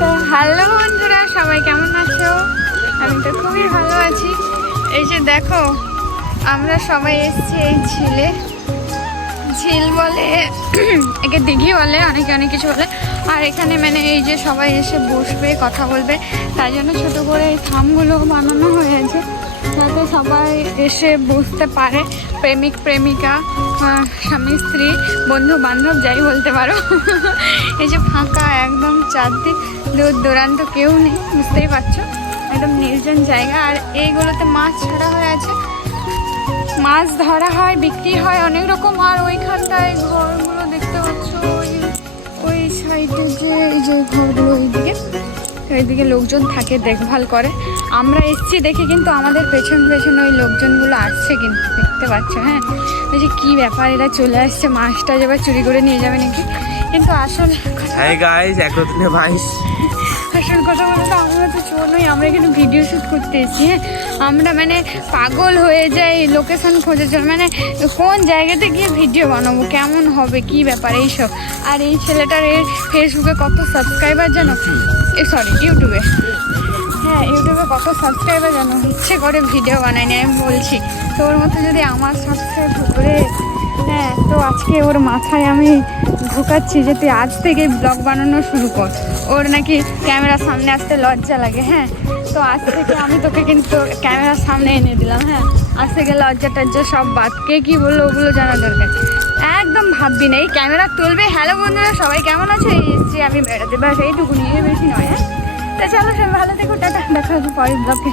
তো হ্যালো বন্ধুরা, সবাই কেমন আছো? আমি তো খুবই ভালো আছি। এই যে দেখো, আমরা সবাই এসেছি এই ঝিলে। ঝিল বলে, একে দিঘি বলে, অনেকে অনেক কিছু বলে। আর এখানে মানে এই যে সবাই এসে বসবে, কথা বলবে, তাই জন্য ছোটো করে এই থামগুলো বানানো হয়েছে, যাতে সবাই এসে বসতে পারে। প্রেমিক প্রেমিকা, স্বামী স্ত্রী, বন্ধু বান্ধব, যাই বলতে পারো। এই যে ফাঁকা একদম, চারদিক দূর দূরান্ত কেউ নেই, বুঝতেই পারছো, একদম নির্জন জায়গা। আর এইগুলোতে মাছ ছাড়া হয়ে আছে, মাছ ধরা হয়, বিক্রি হয় অনেক রকম। আর ওইখানটায় ঘরগুলো দেখতে পাচ্ছ, ওই সাইডে যে এই যে ঘরগুলো, ওইদিকে লোকজন থাকে, দেখভাল করে। আমরা এসছি দেখে কিন্তু আমাদের পেছন পেছন ওই লোকজনগুলো আসছে, কিন্তু দেখতে পাচ্ছ। হ্যাঁ, ওই যে কী ব্যাপার, এরা চলে আসছে, মাছটা এবার চুরি করে নিয়ে যাবে নাকি। কিন্তু আসল আসল কথা বলতে আমরা তো চোর নই, আমরা কিন্তু ভিডিও শ্যুট করতে এসেছি। হ্যাঁ, আমরা মানে পাগল হয়ে যাই লোকেশন খোঁজার জন্য, মানে কোন জায়গাতে গিয়ে ভিডিও বানাবো, কেমন হবে, কি ব্যাপার এইসব। আর এই ছেলেটার ফেসবুকে কত সাবস্ক্রাইবার জানো, সরি ইউটিউবে, হ্যাঁ ইউটিউবে কত সাবস্ক্রাইবার জানো। ইচ্ছে করে ভিডিও বানায়নি, আমি বলছি। তো ওর মতো যদি আমার সাবস্ক্রাইব করে, হ্যাঁ, তো আজকে ওর মাথায় আমি ঢোকাচ্ছি যে তুই আজ থেকে ব্লগ বানানো শুরু কর। ওর নাকি ক্যামেরার সামনে আসতে লজ্জা লাগে। হ্যাঁ, তো আজ থেকে আমি তোকে কিন্তু ক্যামেরার সামনে এনে দিলাম। হ্যাঁ, আজ থেকে লজ্জা টজ্জা সব বাদ, কে কী বললো ওগুলো জানা দরকার একদম ভাববি না। এই ক্যামেরা তুলবে, হ্যালো বন্ধুরা সবাই কেমন আছে, এই এসছি আমি বেড়াতে, ব্যাস এইটুকু নিয়ে বেশি নয়। হ্যাঁ, তো চলো সবাই ভালো থেকো, টাটা, দেখা হবে পরের ব্লগে।